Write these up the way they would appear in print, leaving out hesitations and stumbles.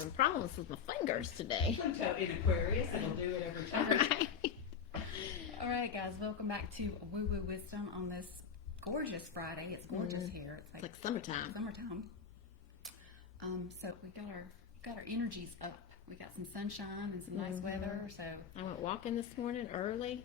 having problems with my fingers today. Pluto in Aquarius, it'll do it every time. Right. All right, guys, welcome back to Woo Woo Wisdom on this gorgeous Friday. It's gorgeous here. It's like summertime. So we got our energies up. We got some sunshine and some nice weather. So I went walking this morning early.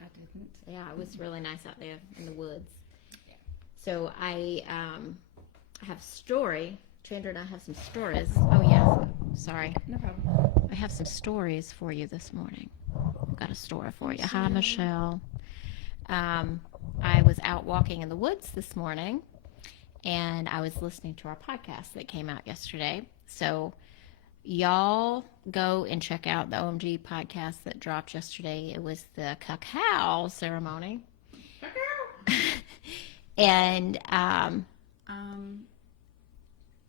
I didn't. Yeah, it was really nice out there in the woods. Yeah. So I have a story. Chandra and I have some stories. Oh, yeah. Sorry. No problem. I have some stories for you this morning. I've got a story for you. Hi, Michelle. I was out walking in the woods this morning, and I was listening to our podcast that came out yesterday. So y'all go and check out the Ohm-g Podcast that dropped yesterday. It was the cacao ceremony. And,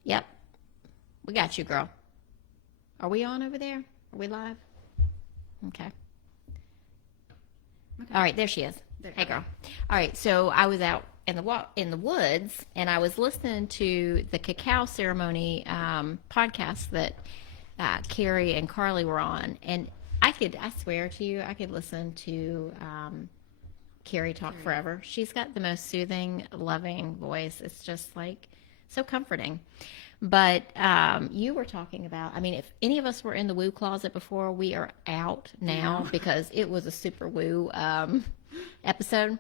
yep. We got you, girl. Are we on over there? Are we live? Okay. All right, there she is. Hey, girl. All right, so I was out in the woods, and I was listening to the cacao ceremony podcast that Carrie and Carly were on, and I swear to you, I could listen to Carrie talk forever. She's got the most soothing, loving voice. It's just like so comforting. But you were talking about, I mean, if any of us were in the woo closet before, we are out now because it was a super woo episode.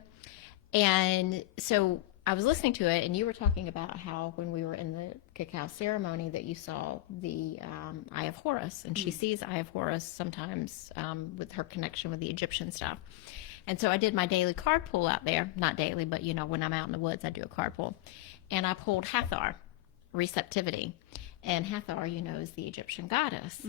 And so I was listening to it, and you were talking about how when we were in the cacao ceremony that you saw the Eye of Horus, and she sees Eye of Horus sometimes with her connection with the Egyptian stuff. And so I did my daily card pull out there, not daily, but you know, when I'm out in the woods, I do a card pull, and I pulled Hathor, receptivity. And Hathor, you know, is the Egyptian goddess.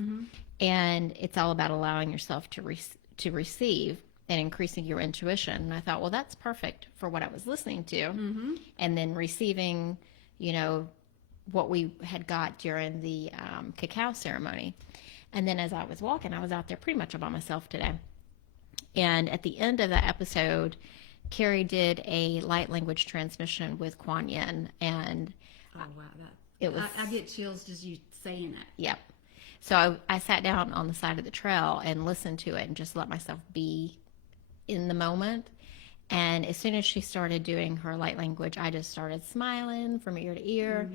And it's all about allowing yourself to receive and increasing your intuition. And I thought, well, that's perfect for what I was listening to. And then receiving, you know, what we had got during the cacao ceremony. And then as I was walking, I was out there pretty much all by myself today. And at the end of that episode, Carrie did a light language transmission with Kuan Yin. And Oh, wow. it was, I get chills just you saying it. Yep. So I sat down on the side of the trail and listened to it and just let myself be in the moment. And as soon as she started doing her light language, I just started smiling from ear to ear.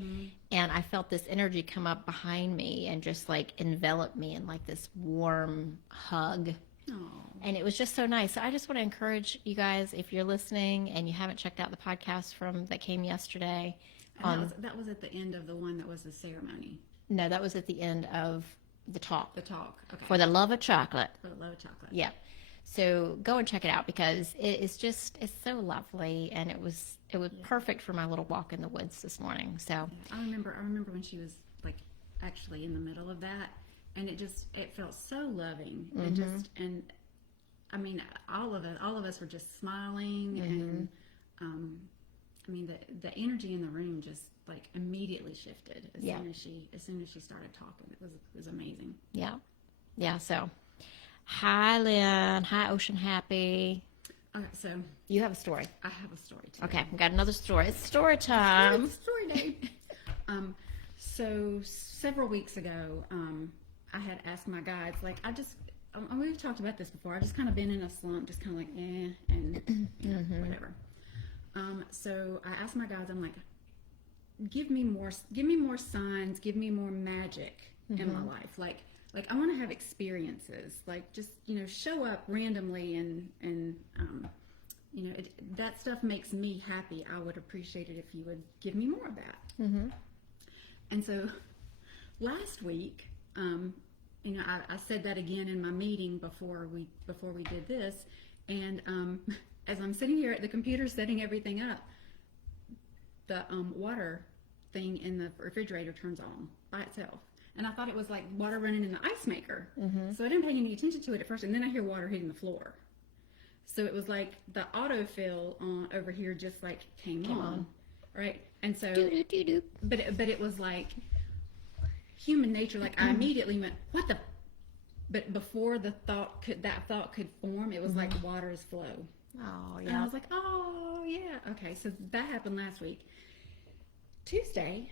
And I felt this energy come up behind me and just like envelop me in like this warm hug. Oh. And it was just so nice. So I just want to encourage you guys, if you're listening and you haven't checked out the podcast that came yesterday. That was at the end of the one that was the ceremony. No, that was at the end of the talk. The talk. Okay. For the love of chocolate. For the love of chocolate. Yeah. So go and check it out because it's so lovely, and it was perfect for my little walk in the woods this morning. So I remember when she was like actually in the middle of that, and it felt so loving. And I mean, all of us were just smiling, and I mean the energy in the room just like immediately shifted as soon as she started talking. It was amazing. Yeah. So hi, Lynn. Hi, Ocean Happy. Okay, so you have a story. I have a story too. Okay, we got another story. It's story time. Story day. So several weeks ago, I had asked my guides, like, we've talked about this before. I just kind of been in a slump, just kind of like, and whatever. So I asked my guides, I'm like, give me more signs, give me more magic in my life. Like I want to have experiences, like just, you know, show up randomly and you know, that stuff makes me happy. I would appreciate it if you would give me more of that. And so last week, you know, I said that again in my meeting before we did this, and as I'm sitting here at the computer setting everything up, the water thing in the refrigerator turns on by itself. And I thought it was like water running in the ice maker. So I didn't pay any attention to it at first, and then I hear water hitting the floor. So it was like the autofill over here just like came on. Right? And so, but it was like human nature. Like I immediately went, what the? But before that thought could form, it was like water's flow. Oh, yeah. And I was like, oh, yeah. Okay, so that happened last week. Tuesday,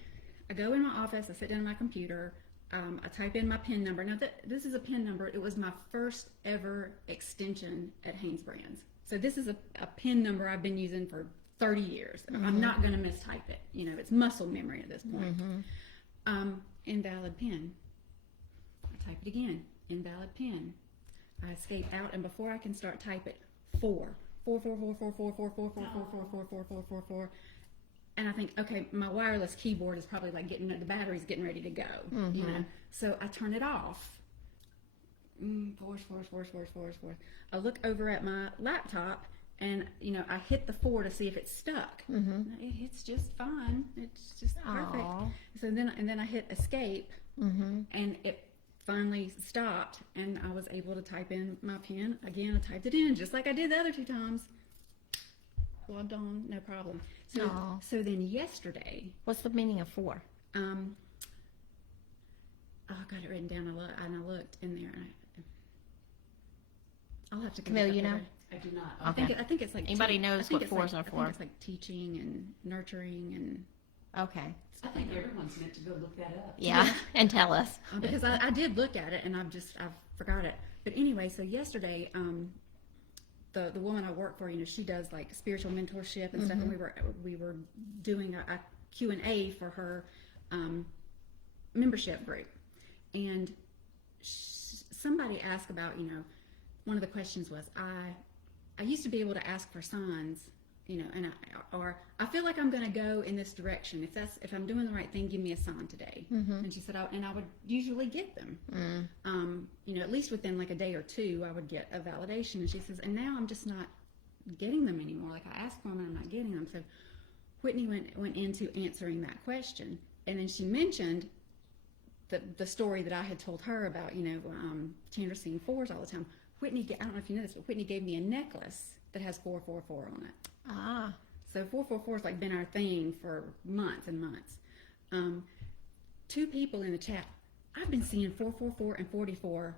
I go in my office, I sit down at my computer, I type in my PIN number. Now, this is a PIN number. It was my first ever extension at Hanes Brands. So this is a PIN number I've been using for 30 years. I'm not going to mistype it. It's muscle memory at this point. Invalid PIN. I type it again. Invalid PIN. I escape out, and before I can start type it, 4. 4, 4, 4, 4, 4, 4, 4, 4, 4, 4, 4, 4, 4, 4, 4. And I think, okay, my wireless keyboard is probably like the battery's getting ready to go, So I turn it off. Force. I look over at my laptop, and I hit the 4 to see if it's stuck. It's just fine. It's just perfect. So then I hit escape, and it finally stopped, and I was able to type in my PIN again. I typed it in just like I did the other 2 times. Logged on, no problem. So then yesterday, What's the meaning of 4? I got it written down. I looked in there. I'll have to. Camille, you know? I do not. Okay. I think it's like. Anybody knows what 4s are for? I think it's like teaching and nurturing and. Okay. I think everyone's meant to go look that up. Yeah, and tell us. Because I did look at it and I've forgot it. But anyway, so yesterday, the woman I work for, she does like spiritual mentorship and stuff, and we were doing a Q&A for her membership group, and somebody asked about, one of the questions was, I used to be able to ask for signs, and I feel like I'm going to go in this direction. If I'm doing the right thing, give me a sign today. And she said, I would usually get them. At least within like a day or 2, I would get a validation. And she says, and now I'm just not getting them anymore. Like I ask for them and I'm not getting them. So Whitney went into answering that question, and then she mentioned the story that I had told her about, Chandra seeing 4s all the time. Whitney, I don't know if you know this, but Whitney gave me a necklace that has 444 on it. So 444 has like been our thing for months and months. 2 people in the chat, I've been seeing 444 and 44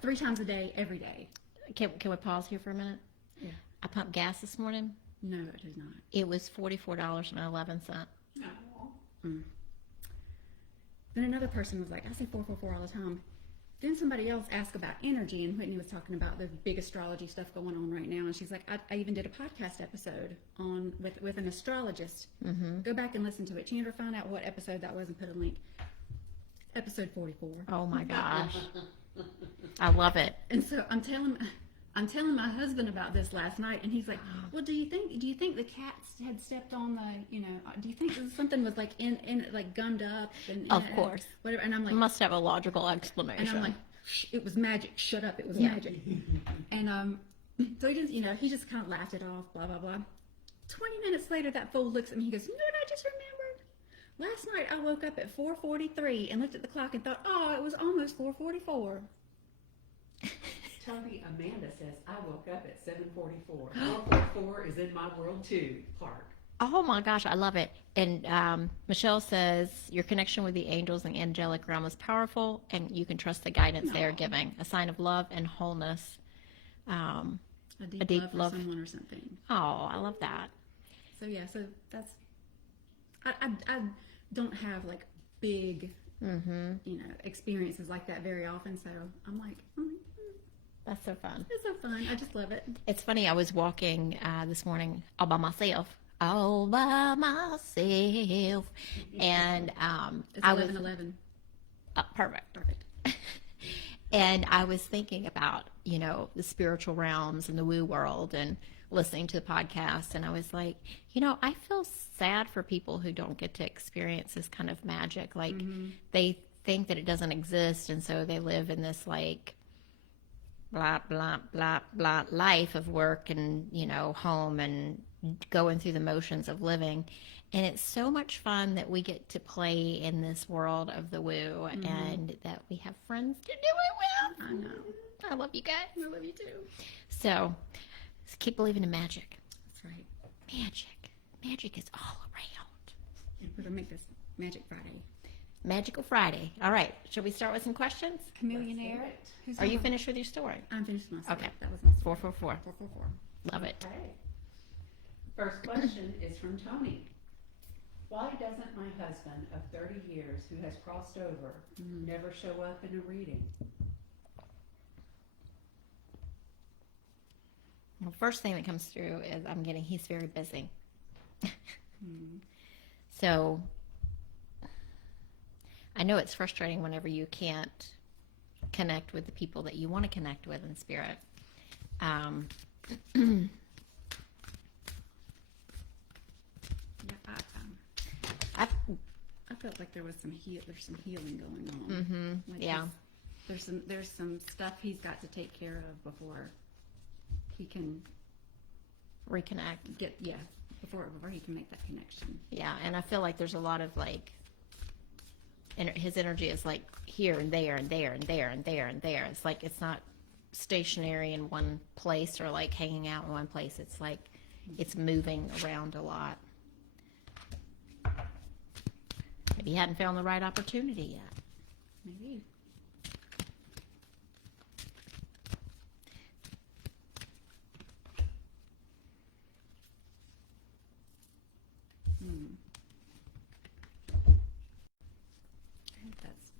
3 times a day, every day. Can we pause here for a minute? Yeah. I pumped gas this morning. No, it is not. It was $44.11. No. Then another person was like, I say 444 all the time. Then somebody else asked about energy, and Whitney was talking about the big astrology stuff going on right now, and she's like, I even did a podcast episode with an astrologist. Go back and listen to it. Chandra, find out what episode that was and put a link. Episode 44. Oh my gosh. I love it. And so I'm telling my husband about this last night, and he's like, well, do you think the cats had stepped on the, do you think something was like in like gummed up and Of course. whatever? And I'm like, Must have a logical explanation. and I'm like, it was magic. Shut up. It was magic. And so he just kind of laughed it off. Blah blah blah. 20 minutes later, that fool looks at me. He goes, you know what I just remembered? Last night I woke up at 4:43 and looked at the clock and thought, oh, it was almost 4:44. Toni, Amanda says, I woke up at 7:44. 444 is in my world too, Clark. Oh my gosh, I love it. And Michelle says, your connection with the angels and angelic realm is powerful, and you can trust the guidance they are giving. A sign of love and wholeness. A deep love for someone or something. Oh, I love that. So yeah, so that's I don't have like big experiences like that very often. So I'm like, That's so fun. it's so fun. I just love it. It's funny, I was walking this morning all by myself. All by myself. And It's I was 11:11. perfect. And I was thinking about, the spiritual realms and the woo world and listening to the podcast. And I was like, I feel sad for people who don't get to experience this kind of magic. Like they think that it doesn't exist. And so they live in this like blah, blah, blah, blah life of work and, home and going through the motions of living. And it's so much fun that we get to play in this world of the woo and that we have friends to do it with. I know. I love you guys. I love you too. So just keep believing in magic. That's right. Magic is all around. We're gonna make this Magic Friday. Magical Friday. All right. Shall we start with some questions? Chameleonaire. Are you finished with your story? I'm finished with my story. Okay. That was my story. 444. 444. Love it. Okay. First question is from Toni. Why doesn't my husband of 30 years who has crossed over never show up in a reading? Well, first thing that comes through is he's very busy. So I know it's frustrating whenever you can't connect with the people that you want to connect with in spirit. I felt like there was there's some healing going on. Like Yeah. There's some stuff he's got to take care of before he can Reconnect. before he can make that connection. Yeah, and I feel like there's a lot of like, his energy is like here and there and there and there and there and there. It's like it's not stationary in one place or like hanging out in one place. It's like it's moving around a lot. Maybe he hadn't found the right opportunity yet. Maybe.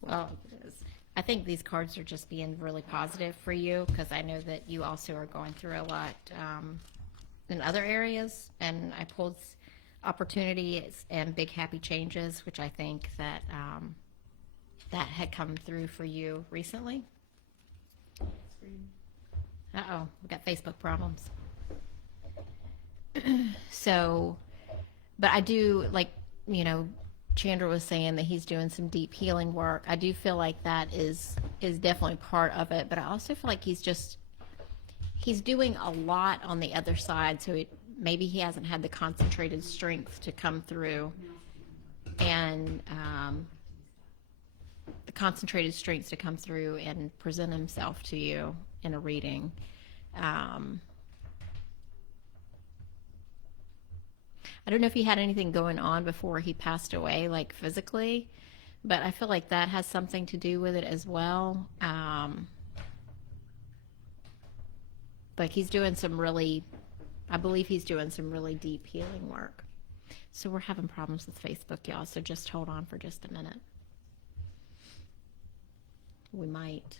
Well, I think these cards are just being really positive for you because I know that you also are going through a lot in other areas, and I pulled opportunities and big happy changes, which I think that that had come through for you recently. Uh-oh, we got Facebook problems. So, but I do, like, Chandra was saying that he's doing some deep healing work. I do feel like that is definitely part of it, but I also feel like he's doing a lot on the other side, so maybe he hasn't had the concentrated strength to come through, and present himself to you in a reading. I don't know if he had anything going on before he passed away, like physically, but I feel like that has something to do with it as well. But he's doing I believe he's doing some really deep healing work. So we're having problems with Facebook, y'all, so just hold on for just a minute. We might